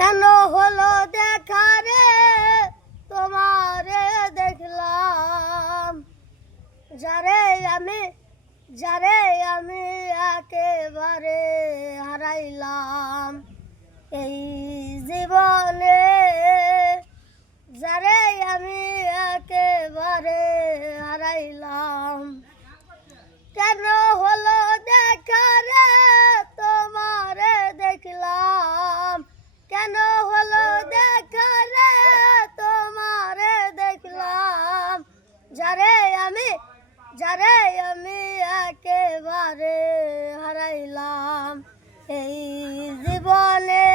কেন হলো দেখা রে তোমারে দেখলাম, যারে আমি একেবারে হারাইলাম এই জীবনে, যারে আমি একেবারে হারাইলাম। কেন হলো দেখা রে তোমারে দেখলাম, কেন হলো দেখা রে তোমারে দেখলাম, যারে আমি একেবারে হারাইলাম এই জীবনে,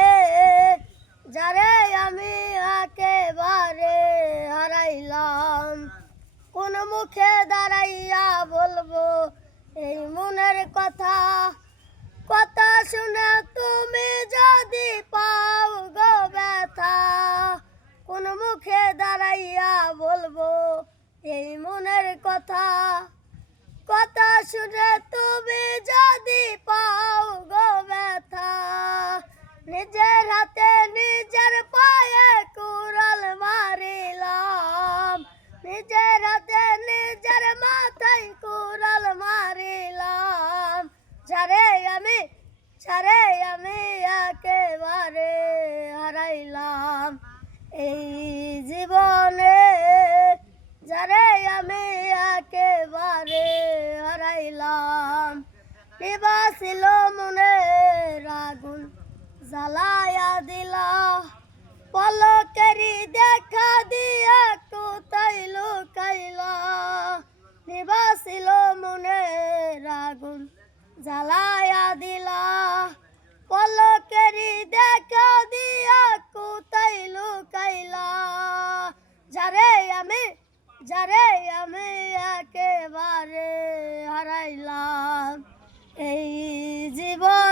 যারে আমি একেবারে হারাইলাম। কোন মুখে দাঁড়াইয়া বলবো এই মনের কথা, কথা শুনে তুমি যদি পাও গো ব্যথা। কোন মুখে দাঁড়াইয়া বলবো এই মনের কথা, কথা শুনে তুমি যদি পাও গো ব্যথা। নিজের হাতে নিজের পায়ে কুড়াল মারিলাম, নিজের হাতে নিজের মাথায় কুড়াল মারিলাম, যারে আমি একেবারে হারাইলাম এই জীবনে, যারে আমি একেবারে হারাইলাম। নিবাসিল মনের আগুন জ্বালায়া দিলা, পলকেরি দেখা দিয়া কোথায় লুকাইলা। নিবাসিল মনের আগুন জ্বালায়া দিলা, পলকেরি দেখা দিয়া কোথায় লুকাইলা। যারে আমি একেবারে হারাইলাম এই জীবন।